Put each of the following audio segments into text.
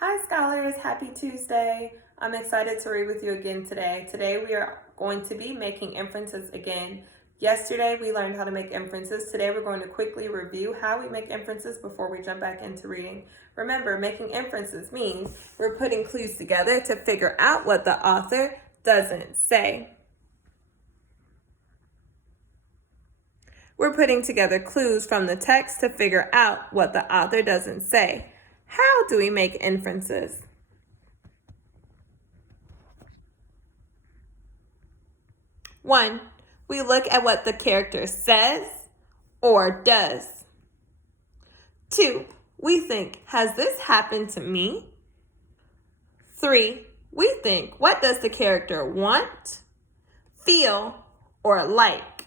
Hi scholars, happy Tuesday. I'm excited to read with you again today. Today we are going to be making inferences again. Yesterday we learned how to make inferences. Today we're going to quickly review how we make inferences before we jump back into reading. Remember, making inferences means we're putting clues together to figure out what the author doesn't say. We're putting together clues from the text to figure out what the author doesn't say. How do we make inferences? One, we look at what the character says or does. Two, we think, has this happened to me? Three, we think, what does the character want, feel, or like?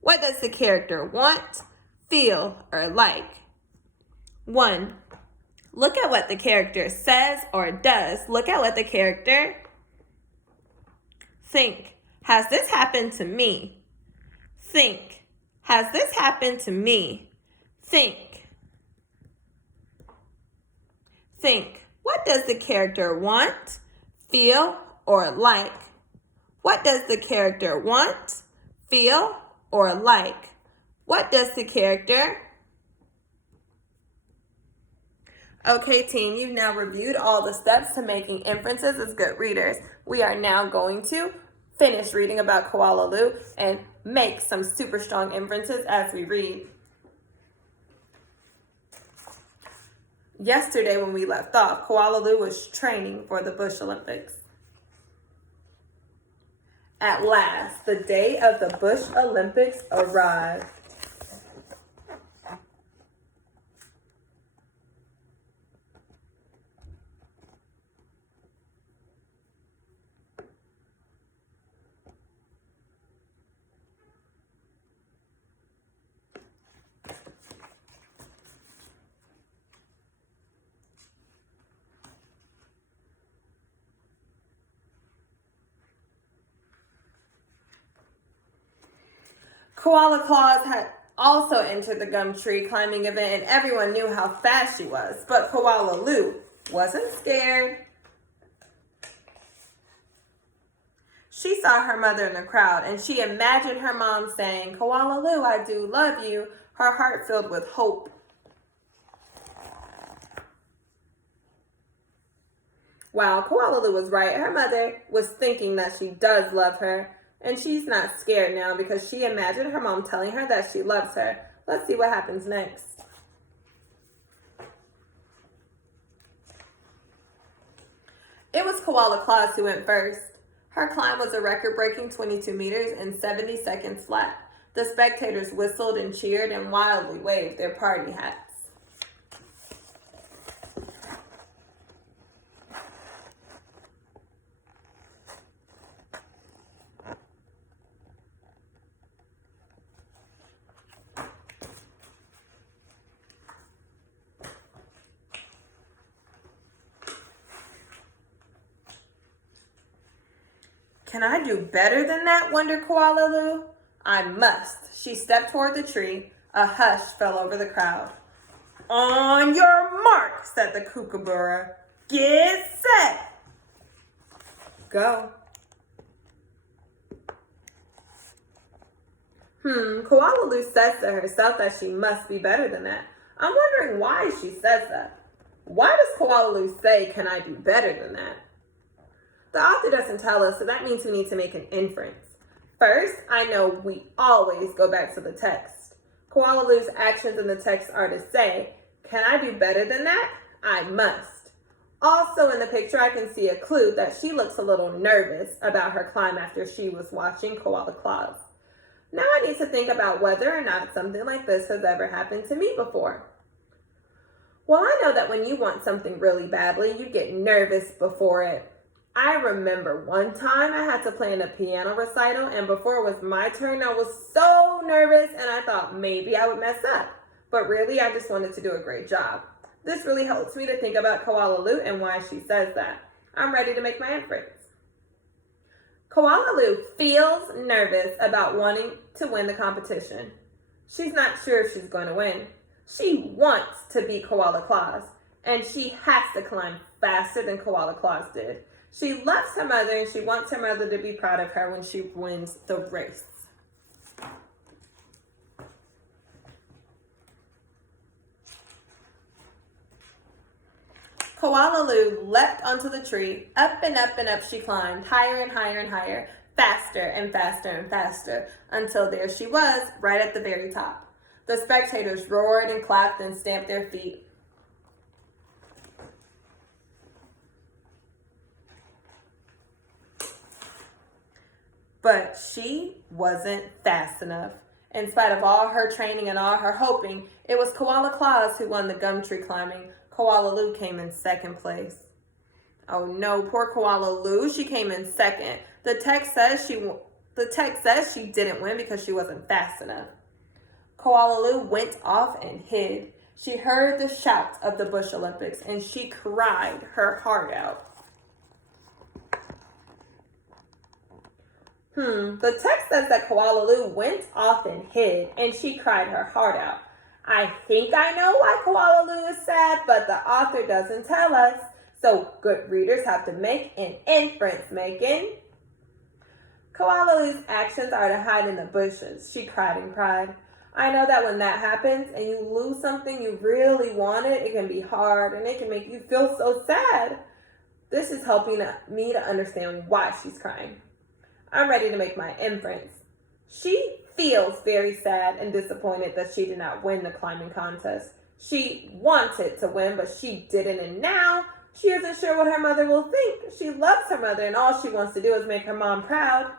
What does the character want, feel, or like? One, look at what the character says or does. Look at what the character think. Has this happened to me? Think. Has this happened to me? Think. Think. What does the character want, feel, or like? What does the character want, feel, or like? What does the character? Okay, team, you've now reviewed all the steps to making inferences as good readers. We are now going to finish reading about Koala Aloud and make some super strong inferences as we read. Yesterday when we left off, Koala Aloud was training for the Bush Olympics. At last, the day of the Bush Olympics arrived. Koala Claus had also entered the gum tree climbing event, and everyone knew how fast she was. But Koala Aloud wasn't scared. She saw her mother in the crowd, and she imagined her mom saying, "Koala Aloud, I do love you," her heart filled with hope. Wow, Koala Aloud was right. Her mother was thinking that she does love her. And she's not scared now because she imagined her mom telling her that she loves her. Let's see what happens next. It was Koala Claus who went first. Her climb was a record-breaking 22 meters in 70 seconds flat. The spectators whistled and cheered and wildly waved their party hats. Can I do better than that, wondered Koala Aloud. I must. She stepped toward the tree. A hush fell over the crowd. On your mark, said the kookaburra. Get set. Go. Koala Aloud says to herself that she must be better than that. I'm wondering why she says that. Why does Koala Aloud say, can I do better than that? The author doesn't tell us, so that means we need to make an inference. First, I know we always go back to the text. Koala Aloud's actions in the text are to say, can I do better than that? I must. Also in the picture, I can see a clue that she looks a little nervous about her climb after she was watching Koala Claus. Now I need to think about whether or not something like this has ever happened to me before. Well, I know that when you want something really badly, you get nervous before it. I remember one time I had to play in a piano recital, and before it was my turn, I was so nervous and I thought maybe I would mess up. But really, I just wanted to do a great job. This really helps me to think about Koala Aloud and why she says that. I'm ready to make my inference. Koala Aloud feels nervous about wanting to win the competition. She's not sure if she's going to win. She wants to be Koala Claus, and she has to climb faster than Koala Claus did. She loves her mother, and she wants her mother to be proud of her when she wins the race. Koala Lou leapt onto the tree. Up and up and up she climbed, higher and higher and higher, faster and faster and faster, until there she was, right at the very top. The spectators roared and clapped and stamped their feet. But she wasn't fast enough. In spite of all her training and all her hoping, it was Koala Claus who won the gum tree climbing. Koala Lou came in second place. Oh no, poor Koala Lou. She came in second. The text says she didn't win because she wasn't fast enough. Koala Lou went off and hid. She heard the shouts of the Bush Olympics and she cried her heart out. The text says that Koala Lou went off and hid and she cried her heart out. I think I know why Koala Lou is sad, but the author doesn't tell us. So good readers have to make an inference, Macon. Koala Lou's actions are to hide in the bushes. She cried and cried. I know that when that happens and you lose something you really wanted, it can be hard and it can make you feel so sad. This is helping me to understand why she's crying. I'm ready to make my inference. She feels very sad and disappointed that she did not win the climbing contest. She wanted to win, but she didn't, and now she isn't sure what her mother will think. She loves her mother, and all she wants to do is make her mom proud.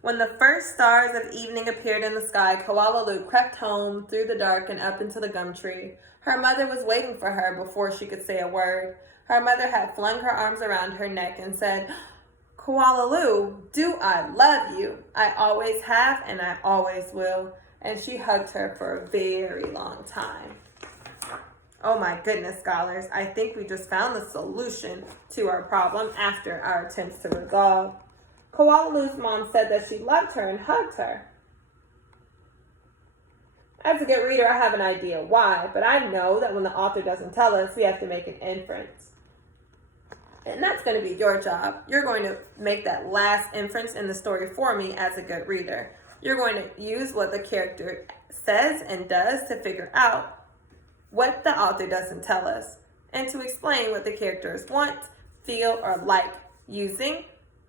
When the first stars of evening appeared in the sky, Koala Lou crept home through the dark and up into the gum tree. Her mother was waiting for her before she could say a word. Her mother had flung her arms around her neck and said, Koala Lou, do I love you? I always have and I always will. And she hugged her for a very long time. Oh my goodness, scholars. I think we just found the solution to our problem after our attempts to resolve. Koala Lou's mom said that she loved her and hugged her. As a good reader, I have an idea why, but I know that when the author doesn't tell us, we have to make an inference. And that's going to be your job. You're going to make that last inference in the story for me as a good reader. You're going to use what the character says and does to figure out what the author doesn't tell us, and to explain what the characters want, feel, or like, using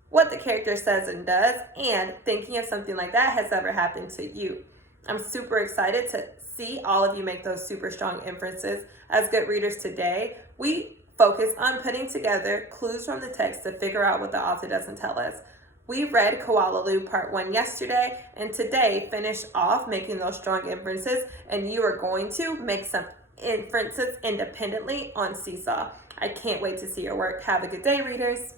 what the character says and does, and thinking if something like that has ever happened to you. I'm super excited to see all of you make those super strong inferences. As good readers today, we focus on putting together clues from the text to figure out what the author doesn't tell us. We read Koala Lou Part 1 yesterday, and today finished off making those strong inferences, and you are going to make some inferences independently on Seesaw. I can't wait to see your work. Have a good day, readers.